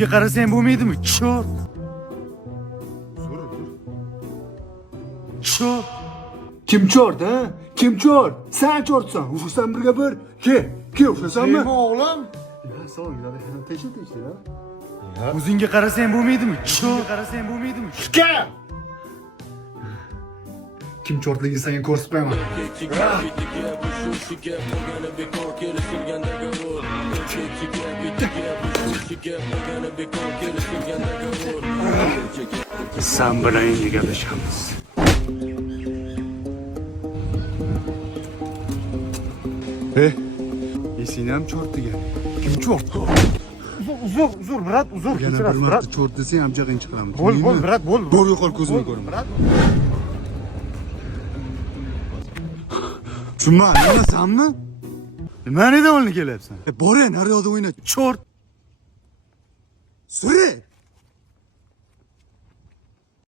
O'zingga qarasang bo'lmaydimi? Chort. Chort. Kim chort, ha? Kim chort? Sen chortsan. Ufursan birga bir. Ke, o'xshasanmi? Nima o'g'lim? Ya, so'ng, tekshir ha. O'zingga qarasang bo'lmaydimi? Chort. Qarasang bo'lmaydimi? Kim? Kim chortligini senga ko'rsatmayman. Sen bilan endi gaplashamiz. Esingni ham chort degan. Kim chort? Uzr, brat, uzr. Yana bir marta chort desang ham jag'ing chiqaraman. Bo'l, brat, bo'l. Bo'l, yo'qol ko'zimni ko'raman. Brat. Tushunma, nima Nima neda olni kelyapsan? Bor ya, naryoqda o'yna. Chort. Suri!